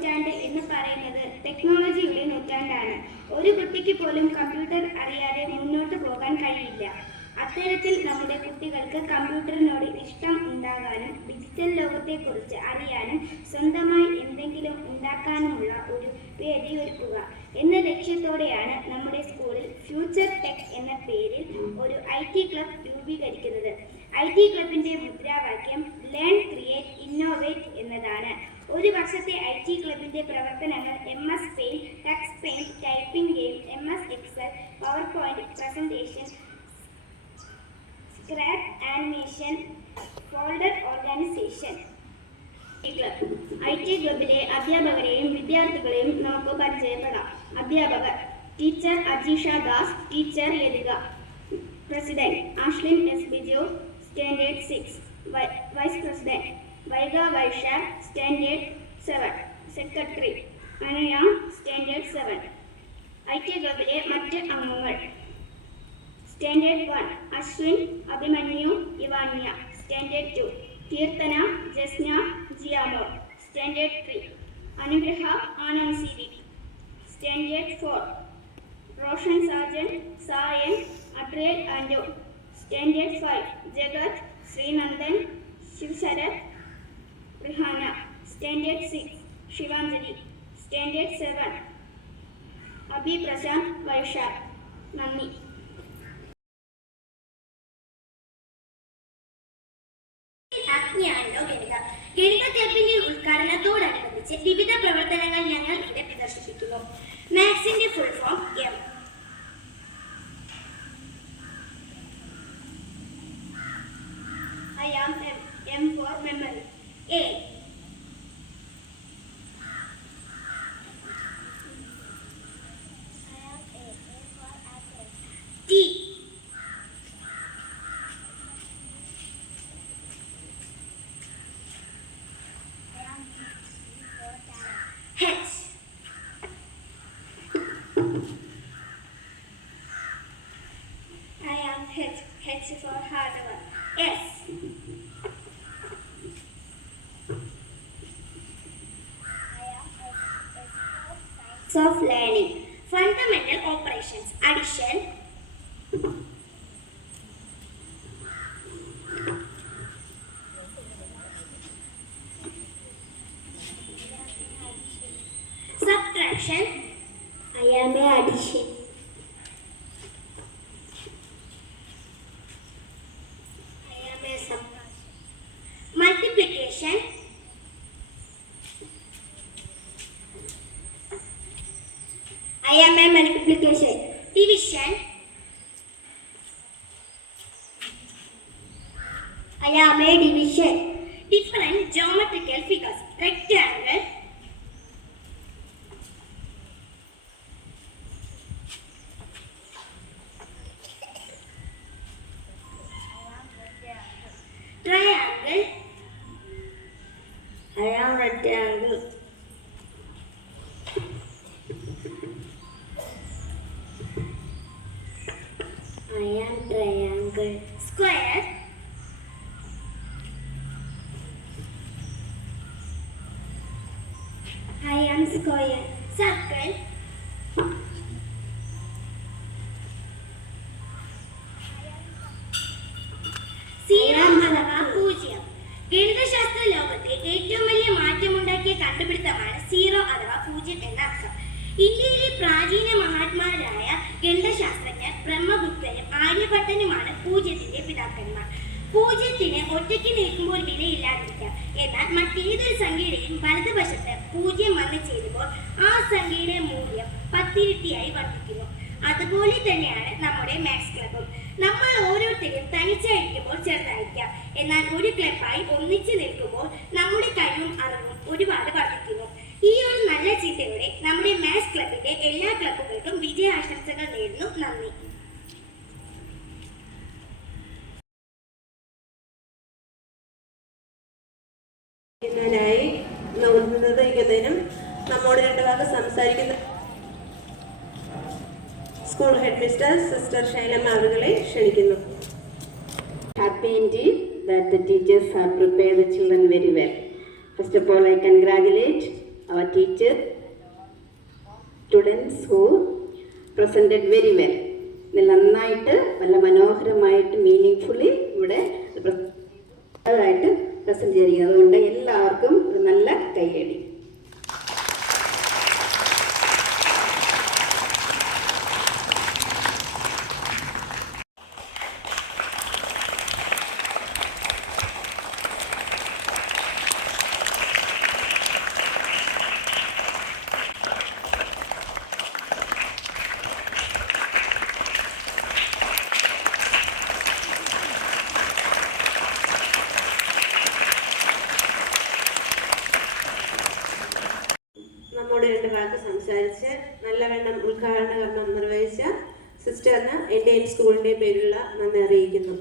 നൂറ്റാണ്ട് എന്ന് പറയുന്നത് ടെക്നോളജിയുടെ നൂറ്റാണ്ടാണ്. ഒരു കുട്ടിക്ക് പോലും കമ്പ്യൂട്ടർ അറിയാതെ മുന്നോട്ട് പോകാൻ കഴിയില്ല. അത്തരത്തിൽ നമ്മുടെ കുട്ടികൾക്ക് കമ്പ്യൂട്ടറിനോട് ഇഷ്ടം ഉണ്ടാകാനും ഡിജിറ്റൽ ലോകത്തെക്കുറിച്ച് അറിയാനും സ്വന്തമായി എന്തെങ്കിലും ഉണ്ടാക്കാനുമുള്ള ഒരു വേദി ഒരുക്കുക എന്ന ലക്ഷ്യത്തോടെയാണ് നമ്മുടെ സ്കൂളിൽ ഫ്യൂച്ചർ ടെക് എന്ന പേരിൽ ഒരു IT ക്ലബ് രൂപീകരിക്കുന്നത്. IT ക്ലബിന്റെ മുദ്രാവാക്യം ലേൺ, ക്രിയേറ്റ്, ഇന്നോവേറ്റ് എന്നതാണ്. ഒരു വർഷത്തെ IT ക്ലബിന്റെ പ്രവർത്തനങ്ങൾ MS paint, touch paint, typing game, MS Excel, PowerPoint presentation, scrap animation, folder organisation. IT ക്ലബിലെ അധ്യാപകരെയും വിദ്യാർത്ഥികളെയും നമുക്ക് പരിചയപ്പെടാം. അധ്യാപകർ: teacher Ajeesha Das, teacher Latika. President Ashlin S. Biju, standard 6. Vice president Vaiga Vaishakh, standard 7. Secretary Anaya, standard 7. IT ക്ലബിലെ മറ്റ് അംഗങ്ങൾ: standard 1 Ashwin, Abhimanyu, Evanya. Standard 2 Keerthana, Jasna, Jiyamol. Standard 3 Anugraha, Anand CV. Standard 4 Roshan Sajan, സായൻ, adrenal Ando. Standard 5 Jagat, Sreenandan, Shivasharath, Rihana. Standard 6 Shivanjali. Standard 7 Abhi Prashanth, Vaishakh. നന്ദി. ഗണിത ക്ലബിന്റെ ഉദ്ഘാടനത്തോടനുബന്ധിച്ച് വിവിധ പ്രവർത്തനങ്ങൾ ഞങ്ങൾ ഇവിടെ പ്രദർശിപ്പിക്കുന്നു. മാത്സിന്റെ full form M. I am M for memory. A. for apple. T. H. I am H for hard work. S. I am S for science of learning. Fundamental operations: addition, subtraction. I am a addition. I am a subtraction. Multiplication. I am a multiplication. Division. I am a division. Different geometrical figures: rectangle, triangle. I am rectangle. I am triangle. Square. I am square. Circle. Serum അഥവാ പൂജ്യം. ഗണിതശാസ്ത്ര ലോകത്തെ ഏറ്റവും വലിയ മാറ്റമുണ്ടാക്കിയ കണ്ടുപിടുത്തമാണ് zero അഥവാ പൂജ്യം എന്ന അക്കം. ഇന്ത്യയിലെ പ്രാചീന മഹാത്മാരായ ഗണിതശാസ്ത്രജ്ഞർ ബ്രഹ്മഗുപ്തനും ആര്യഭട്ടനുമാണ് പൂജ്യത്തിന്റെ പിതാക്കന്മാർ. പൂജ്യത്തിന് ഒറ്റയ്ക്ക് നിൽക്കുമ്പോൾ വിലയില്ലാതിരിക്കാം. എന്നാൽ മറ്റേതൊരു സംഖ്യയുടെയും വലതുവശത്ത് പൂജ്യം വന്നു ചേരുമ്പോൾ ആ സംഖ്യയുടെ മൂല്യം 10 ഇരട്ടിയായി വർദ്ധിക്കുന്നു. അതുപോലെ തന്നെയാണ് നമ്മുടെ മാത്സ് ക്ലബും. നമ്മൾ ഓരോരുത്തരും തനിച്ചായിരിക്കുമ്പോൾ ചെറുതായിരിക്കാം, എന്നാൽ ഒരു ക്ലബായി ഒന്നിച്ചു നിൽക്കുമ്പോൾ നമ്മുടെ കഴിവും അറിവും ഒരുപാട് വർദ്ധിക്കുന്നു. ഈ ഒരു നല്ല ചിന്തയോടെ നമ്മുടെ മാത്സ് ക്ലബിന്റെ എല്ലാ ക്ലബുകൾക്കും വിജയാശംസകൾ നേരുന്നു. നന്ദി. നിർവഹിക്കുന്നതിനും നമ്മോട് 2 വാക്ക് സംസാരിക്കുന്ന school head mister sister Shailamma അവരെ ക്ഷണിക്കുന്നു. Happy indeed that the teachers have prepared the children very well. First of all, I congratulate our teacher, students who presented very well. നന്നായിട്ട് നല്ല മനോഹരമായിട്ട് മീനിങ് ഇവിടെ ആയിട്ട് പ്രസന്റ് ചെയ്തിരിക്കുന്നത്. അതുകൊണ്ട് എല്ലാവർക്കും ഒരു നല്ല കൈയടി. നമ്മോട് 2 വാക്ക് സംസാരിച്ച് നല്ലവണ്ണം ഉദ്ഘാടന കർമ്മം നിർവഹിച്ച സിസ്റ്ററിന് എൻ്റെയും സ്കൂളിൻ്റെയും പേരിലുള്ള നന്ദി അറിയിക്കുന്നു.